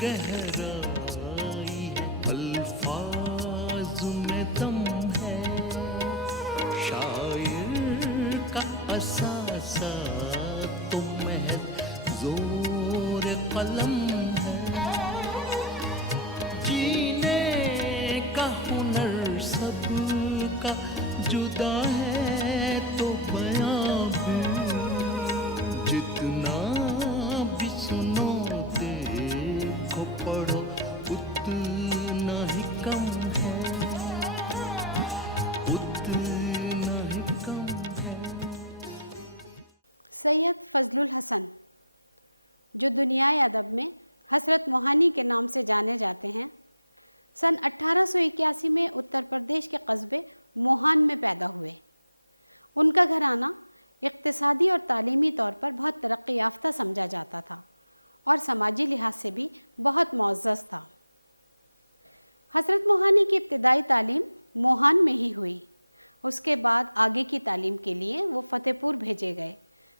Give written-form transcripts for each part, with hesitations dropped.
गहराई है, अल्फाज में दम है, शायर का असासा तो महज जोर कलम है, जीने का हुनर सबका जुदा है तो बयां भी जितना भी सुनो देखो पढ़ो उतना ही कम है, उतना ही कम है। सैयद फजलुल हसन, जो दुनियाए अदब में हसरत मोहानी के नाम से जाने जाते हैं, सन 1881 में उत्तर प्रदेश के कस्बे मोहान में पैदा हुए। उनका घराना इक़्तिसादी और तालीमी तौर पर बहुत तरक्की याफ्ता समझा जाता था और समाजी लिहाज से भी बहुत मुअज़्ज़ज़ था। हज़रत मोहानी की इब्तिदाई तालीम मोहान में ही हुई। उसके बाद आगे की तालीम के लिए वो फ़तेहपुर भेजे गए,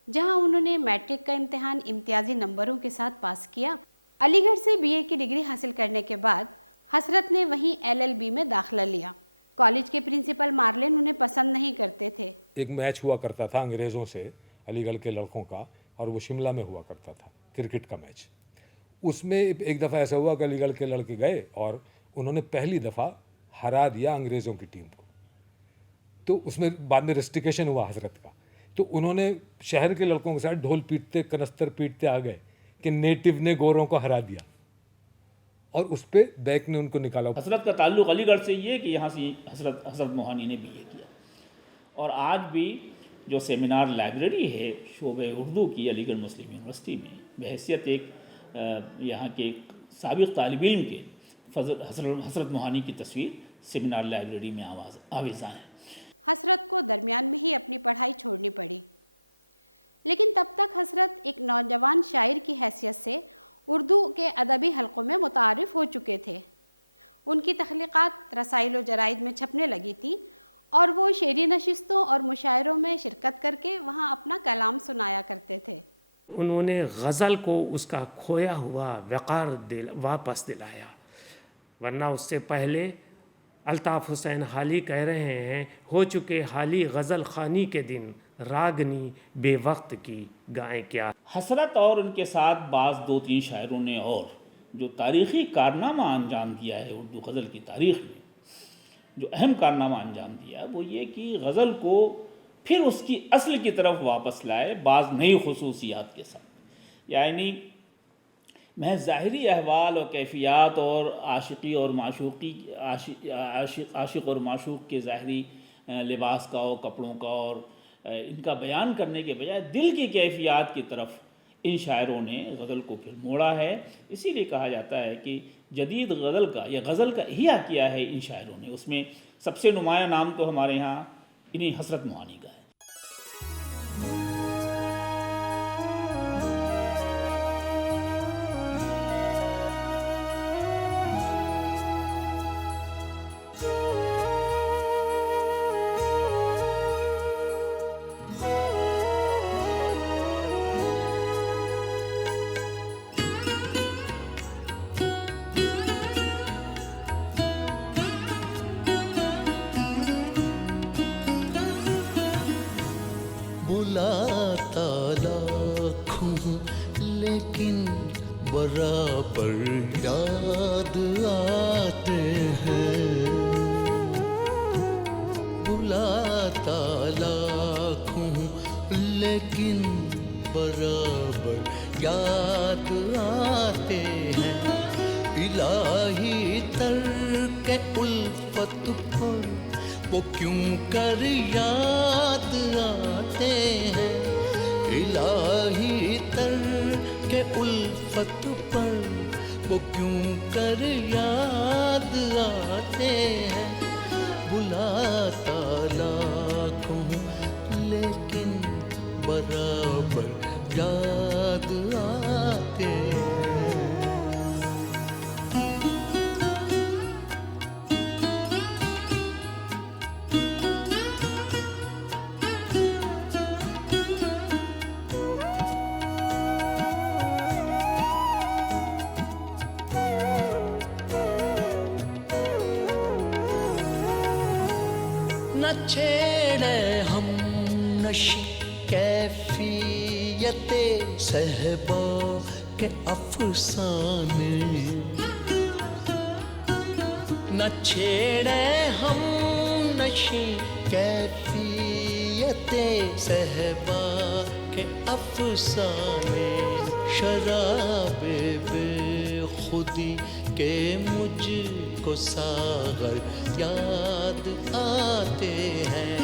जहां उन्होंने मैट्रिक का इम्तिहान इम्तियाजी नंबरों के साथ पास किया। अलीगढ़ से बीए की डिग्री हासिल करने के बाद हसरत ने वहीं एलएलबी में दाखिला लिया। कॉलेज के प्रिंसिपल मार्लिन उन्हें पसंद नहीं करते थे। एक मैच हुआ करता था अंग्रेज़ों से अलीगढ़ के लड़कों का, और वो शिमला में हुआ करता था, क्रिकेट का मैच। उसमें एक दफ़ा ऐसा हुआ कि अलीगढ़ के लड़के गए और उन्होंने पहली दफ़ा हरा दिया अंग्रेज़ों की टीम को। तो उसमें बाद में रेस्टिकेशन हुआ हजरत का, तो उन्होंने शहर के लड़कों के साथ ढोल पीटते कनस्तर पीटते आ गए कि नेटिव ने गोरों को हरा दिया, और उस पर बैक ने उनको निकाला। हसरत का ताल्लुक़ अलीगढ़ से ये कि यहाँ से हज़रत मोहानी ने बीए किया, और आज भी जो सेमिनार लाइब्रेरी है शोबे उर्दू की अलीगढ़ मुस्लिम यूनिवर्सिटी में, बहैसियत एक यहाँ के साबिक़ तालिब इल्म के हसरत मोहानी की तस्वीर सेमिनार लाइब्रेरी में आवेज़ा है। हसरत को दरमियान में ही अपनी पढ़ाई छोड़नी पड़ी, लेकिन तब तक हसरत एक नौजवान शायर की हैसियत से उर्दू के अदबी हलक़ों में मुतारिफ़ हो चुके थे। उनकी तख्लीक़ात रसाइल व जराइद में छपने लगी थी और वो शेरी नशिस्तों और मुशायरों में शिरकत करके वहाँ अपना कलाम सुनाया करते थे। उन्होंने गज़ल को उसका खोया हुआ वक़ार वापस दिलाया, वरना उससे पहले अल्ताफ़ हुसैन हाली कह रहे हैं, हो चुके हाली गज़ल ख़ानी के दिन, रागनी बेवक्त की गाएं क्या। हसरत और उनके साथ बाज़ 2-3 शायरों ने और जो तारीख़ी कारनामा अंजाम दिया है उर्दू गज़ल की तारीख़ में, जो अहम कारनामा अंजाम दिया वो ये कि गज़ल को फिर उसकी असल की तरफ वापस लाए बाज़ नई खुसूसियात के साथ। यानी महज ज़ाहिरी अहवाल और कैफियत और आशिकी और माशूक़ी आशिक और माशूक़ के ज़ाहिरी लिबास का और कपड़ों का और इनका बयान करने के बजाय दिल की कैफियत की तरफ इन शायरों ने गज़ल को फिर मोड़ा है। इसीलिए कहा जाता है कि जदीद गज़ल का या गज़ल का इहिया किया है इन शायरों ने। उसमें सबसे नुमायाँ नाम तो हमारे यहाँ इन्हीं हसरत मोहानी का है। बुलाता लाखों लेकिन बराबर याद आते हैं, बुलाता लाखों लेकिन बराबर याद आते हैं, इलाही तरके उल्फत पर वो क्यों कर याद आते हैं, इलाही तरके उल्फत पर वो क्यों कर याद आते हैं, बुलाता लाखों लेकिन बराबर याद आते हैं। न छेड़े हम नशी कैफियते सहबा के अफसाने, न छेड़े हम नशी कैफियते सहबा के अफसाने। शराबे बेखुदी के मुझको सागर याद आते हैं,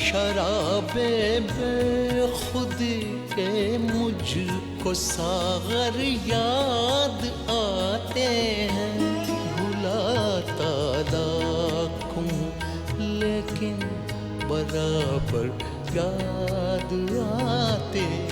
शराबे बेखुदी के मुझको सागर याद आते हैं। भुलाता लाखों लेकिन बराबर याद आते हैं।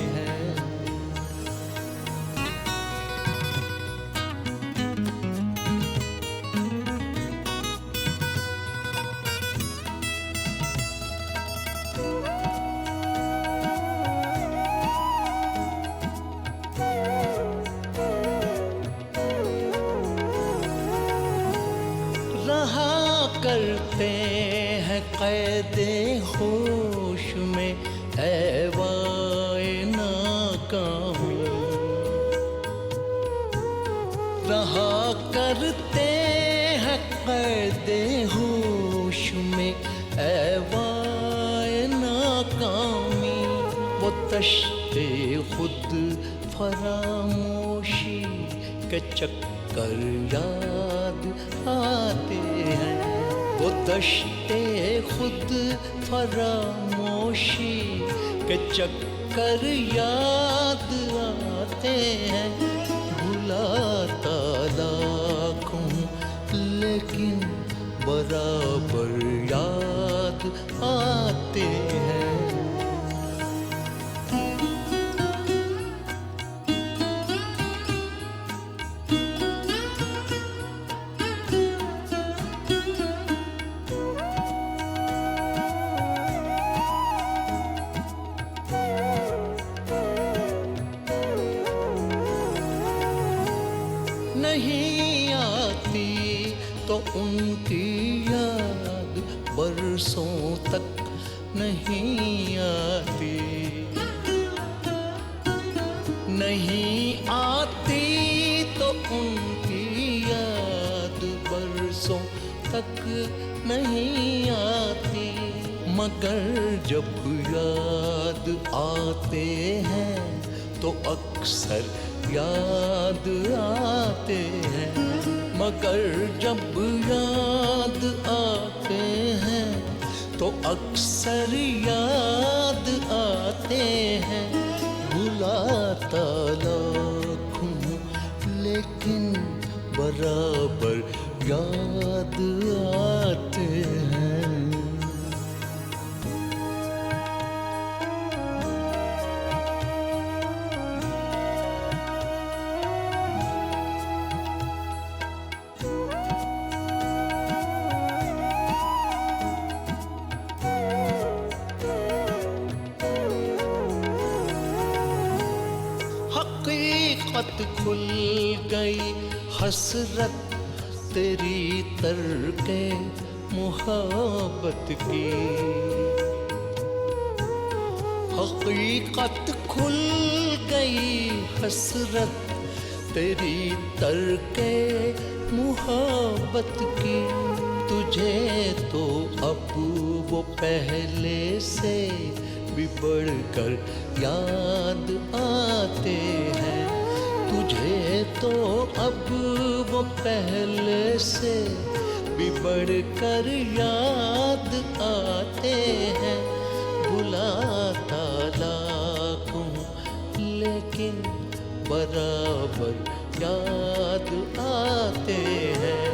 करते हैं क़ैदे होश में ऐवाए नाकामी, रहा करते हैं क़ैदे होश में ऐवाए नाकामी। वो तश्ते खुद फरामोशी के चक्कर याद आते हैं, वो दश्ते खुद फरामोशी के चक्कर याद आते हैं। भुलाता लाखों लेकिन बराबर याद आते हैं। नहीं आती तो उनकी याद बरसों तक नहीं आती, नहीं आती तो उनकी याद बरसों तक नहीं आती। मगर जब याद आते हैं तो अक्सर याद आते हैं, मगर जब याद आते हैं तो अक्सर याद आते हैं। भुलाता लाखों लेकिन बराबर याद आते हैं। हकीकत खुल गई हसरत तेरी तरके मोहब्बत की, हकीकत खुल गई हसरत तेरी तरके मोहब्बत की। तुझे तो अब वो पहले से भी बढ़कर याद आते हैं, तुझे तो अब वो पहले से भी बढ़कर याद आते हैं। भुलाता लाखों लेकिन बराबर याद आते हैं।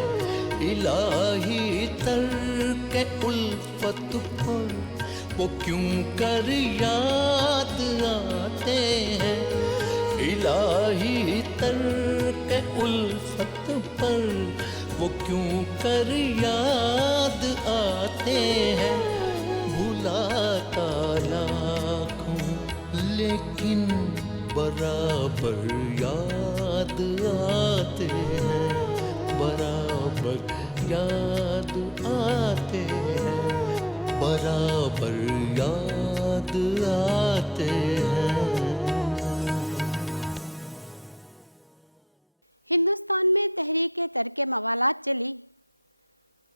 इलाही तरके उल्फत पर वो क्यों कर याद आते हैं, इलाही तरके उल्फत पर वो क्यों कर याद आते हैं। भुलाता लाखों लेकिन बराबर याद आते हैं, बराबर याद आते हैं, बराबर हिंदुस्तान में तहरीक तरके मवालात चली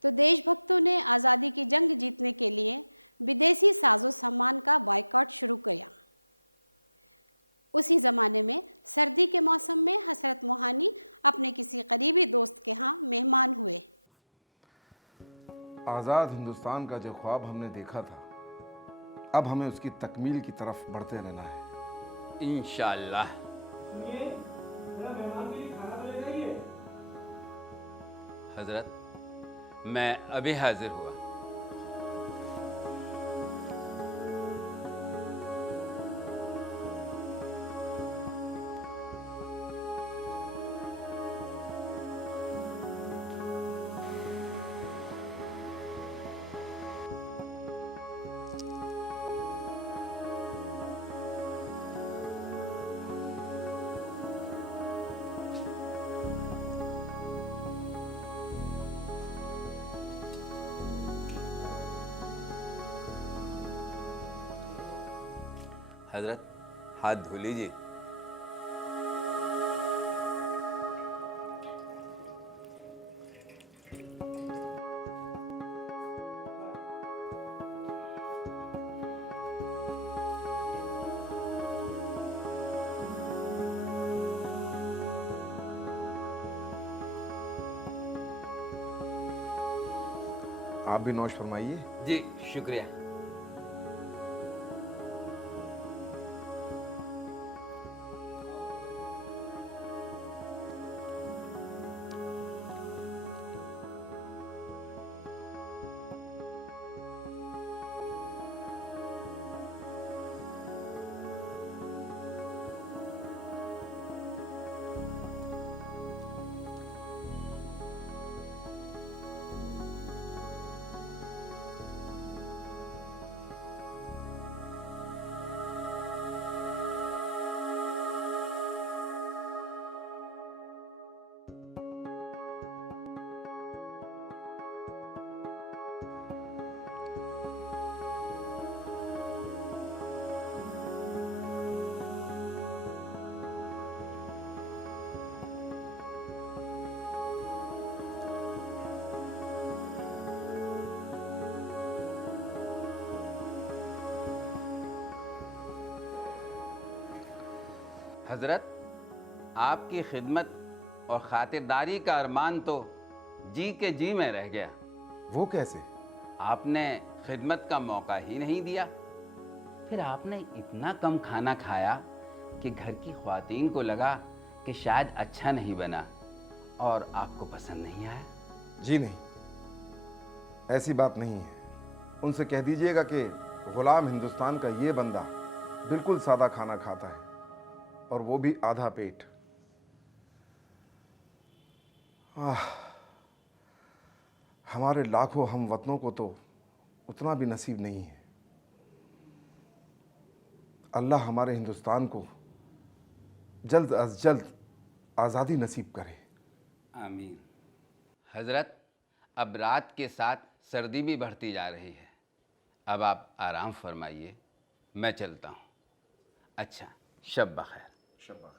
तो देशभक्तों ने आज़ादी की जंग जीतने के लिए विदेशी साजो सामान का बायकॉट शुरू किया। उसी ज़माने में सर्दी के मौसम में हसरत मोहानी अपने किसी करीबी दोस्त के यहाँ मेहमान हुए। आज़ाद हिंदुस्तान का जो ख्वाब हमने देखा था, अब हमें उसकी तकमील की तरफ बढ़ते रहना है इंशाअल्लाह। हजरत, मैं अभी हाजिर हुआ। हजरत, हाथ धो लीजिए। आप भी नौश फरमाइए। जी शुक्रिया। हजरत, आपकी खिदमत और खातिरदारी का अरमान तो जी के जी में रह गया। वो कैसे? आपने खिदमत का मौका ही नहीं दिया। फिर आपने इतना कम खाना खाया कि घर की ख्वातीन को लगा कि शायद अच्छा नहीं बना और आपको पसंद नहीं आया। जी नहीं, ऐसी बात नहीं है। उनसे कह दीजिएगा कि गुलाम हिंदुस्तान का ये बंदा बिल्कुल सादा खाना खाता है और वो भी आधा पेट। हमारे लाखों हम वतनों को तो उतना भी नसीब नहीं है। अल्लाह हमारे हिंदुस्तान को जल्द अज जल्द आज़ादी नसीब करे। आमीन। हजरत, अब रात के साथ सर्दी भी बढ़ती जा रही है। अब आप आराम फरमाइए, मैं चलता हूँ। अच्छा, शब बखैर। शब बखैर।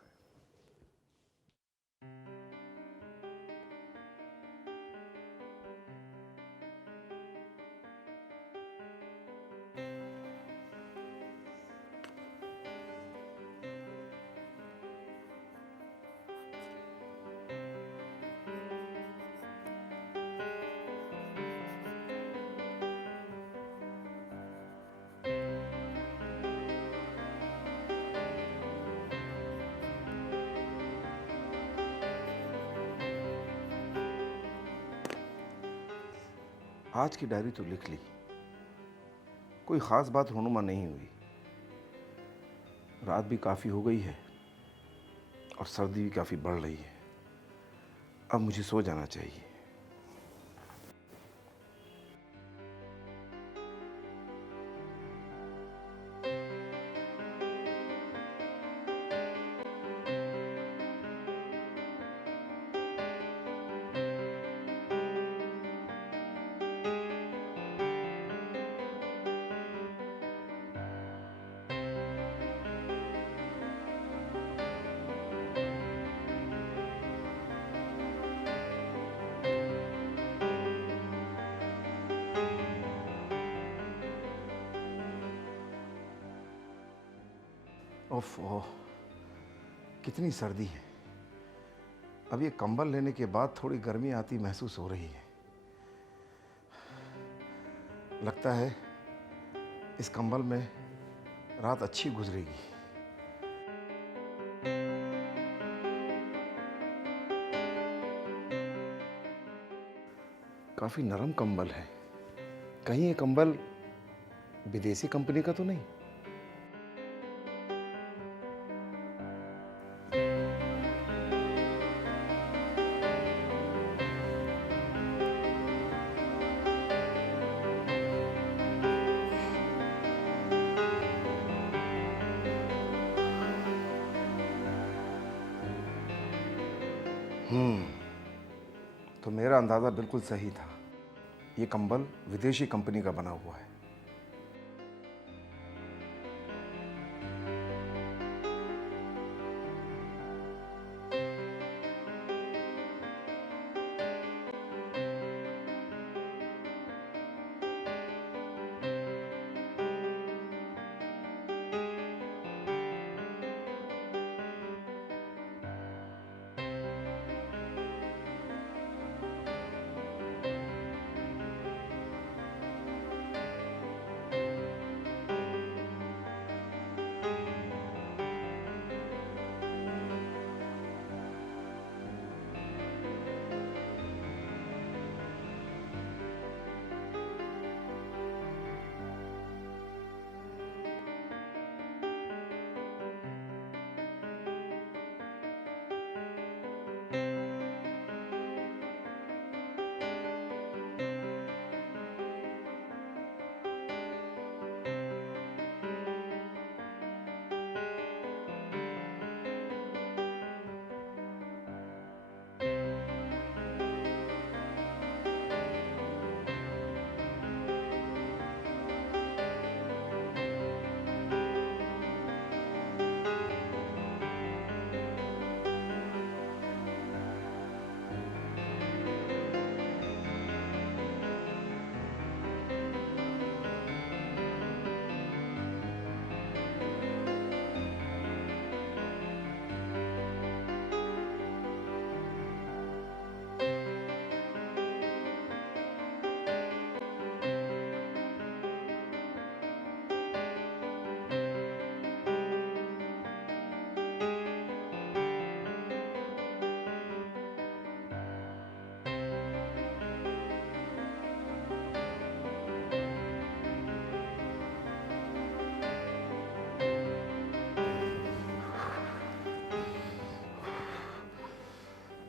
आज की डायरी तो लिख ली, कोई ख़ास बात रहनुमा नहीं हुई। रात भी काफ़ी हो गई है और सर्दी भी काफ़ी बढ़ रही है। अब मुझे सो जाना चाहिए। ओफ ओह, कितनी सर्दी है। अब ये कंबल लेने के बाद थोड़ी गर्मी आती महसूस हो रही है। लगता है इस कंबल में रात अच्छी गुजरेगी। काफी नरम कंबल है। कहीं ये कंबल विदेशी कंपनी का तो नहीं? तो मेरा अंदाजा बिल्कुल सही था। ये कंबल विदेशी कंपनी का बना हुआ है।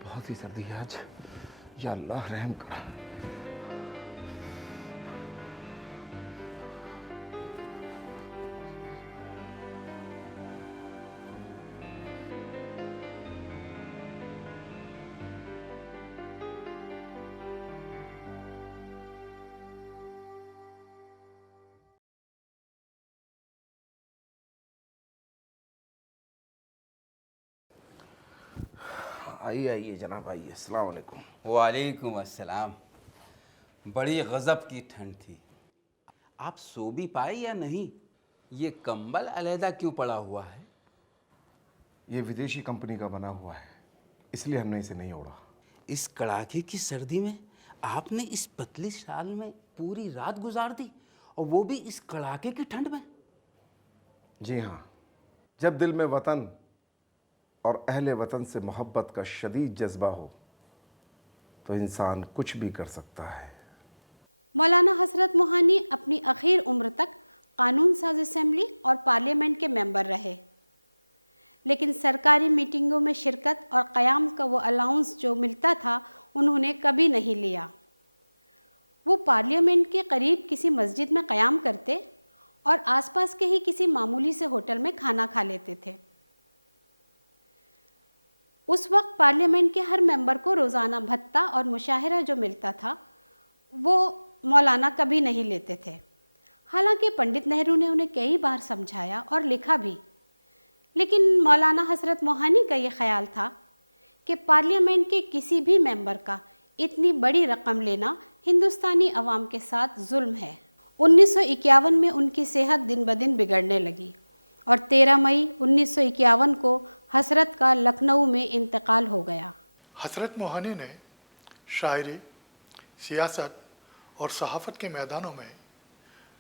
बहुत ही सर्दी है आज। या अल्लाह रहम कर। आइए आइए जनाब, आइए। अस्सलाम वालेकुम। वालेकुम अस्सलाम। बड़ी गज़ब की ठंड थी। आप सो भी पाए या नहीं? ये कंबल अलहदा क्यों पड़ा हुआ है? ये विदेशी कंपनी का बना हुआ है, इसलिए हमने इसे नहीं ओढ़ा। इस कड़ाके की सर्दी में आपने इस पतली शाल में पूरी रात गुजार दी, और वो भी इस कड़ाके की ठंड में? जी हाँ, जब दिल में वतन और अहले वतन से मोहब्बत का शदीद जज्बा हो तो इंसान कुछ भी कर सकता है। मौलाना हजरत मोहानी अपनी आखिर उम्र तक कानून साज असेंबली और पार्लियामेंट के मेंबर रहे, लेकिन सरकारी मीटिंगों में शिरकत और क़याम का वो अलाउंस जो मिलता था उन्होंने कभी नहीं लिया। वो पार्लियामेंट के करीब किसी मस्जिद में क़याम करते और आसपास के ही किसी मामूली से होटल में खाना खा लेते थे। उस वक्त पार्लियामेंट के हर मेंबर को रोज़ाना भत्ता और मुशाहिरा जो मिलता था वो मौलाना कभी नहीं लेते थे। हालांकि पंडित नेहरू ने उन्हें कई बार समझाया और लिखा भी, लेकिन मौलाना हजरत मोहानी का ये ख्याल था कि पार्लियामेंट के किसी भी मेंबर का इतनी बड़ी रकम लेना हिंदुस्तानी अवाम के साथ जुल्म है। 1951 में उनकी सेहत दिन ब दिन बिगड़ने लगी और 13 मई 1951 को हसरत का लखनऊ में इंतकाल हो गया। हसरत मोहानी ने शायरी, सियासत और सहाफ़त के मैदानों में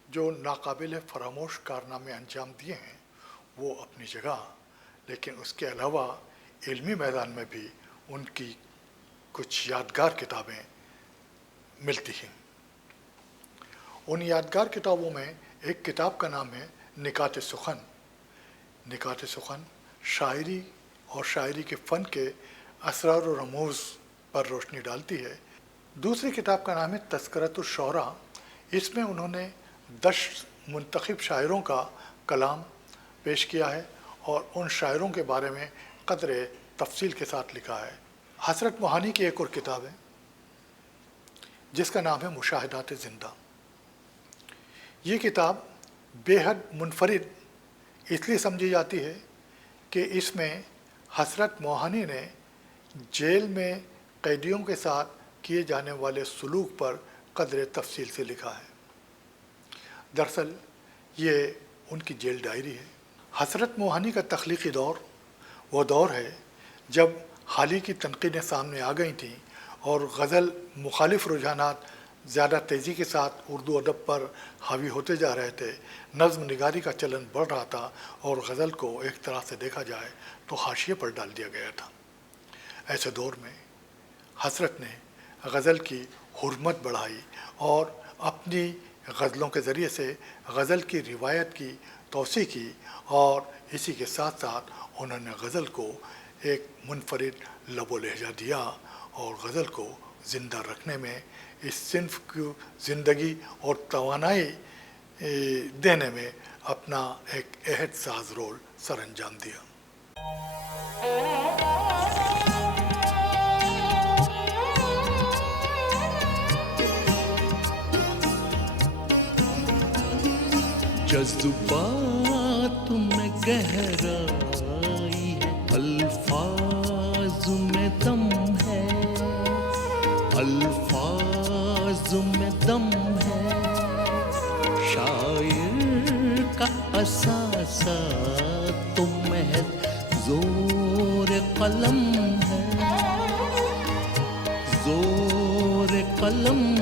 जो नाकाबिल फरामोश कारनामे अंजाम दिए हैं वो अपनी जगह, लेकिन उसके अलावा इल्मी मैदान में भी उनकी कुछ यादगार किताबें मिलती हैं। उन यादगार किताबों में एक किताब का नाम है निकात सुखन। निकात सुखन शायरी और शायरी के फ़न के असरार और रमूज़ पर रोशनी डालती है। दूसरी किताब का नाम है तज़किरतुश शुअरा। इसमें उन्होंने 10 मुंतखब शायरों का कलाम पेश किया है और उन शायरों के बारे में क़दरे तफसील के साथ लिखा है। हसरत मोहानी की एक और किताब है जिसका नाम है मुशाहिदात ज़िंदा। ये किताब बेहद मुनफरिद इसलिए समझी जाती है कि इसमें हसरत मोहानी ने जेल में कैदियों के साथ किए जाने वाले सलूक पर क़दरे तफसील से लिखा है। दरअसल ये उनकी जेल डायरी है। हसरत मोहानी का तख्लीक़ी दौर वो दौर है जब हाल ही की तनक़ीदें सामने आ गई थीं और गज़ल मुखालिफ रुझानात ज़्यादा तेज़ी के साथ उर्दू अदब पर हावी होते जा रहे थे। नज़्म निगारी का चलन बढ़ रहा था और गज़ल को एक तरह से देखा जाए तो हाशिए पर डाल दिया गया था। ऐसे दौर में हसरत ने गज़ल की हुर्मत बढ़ाई और अपनी गज़लों के ज़रिए से गज़ल की रिवायत की तौसी की और इसी के साथ साथ उन्होंने गज़ल को एक मुनफरिद लबो लहजा दिया और गज़ल को ज़िंदा रखने में, इस सिन्फ की ज़िंदगी और तवानाई देने में अपना एक अहद साज रोल सर अंजाम दिया। जज्बात में गहराई है, अल्फाज में दम है, अल्फाज में दम है, शायर का असासा तो महज जोर कलम है, जोर कलम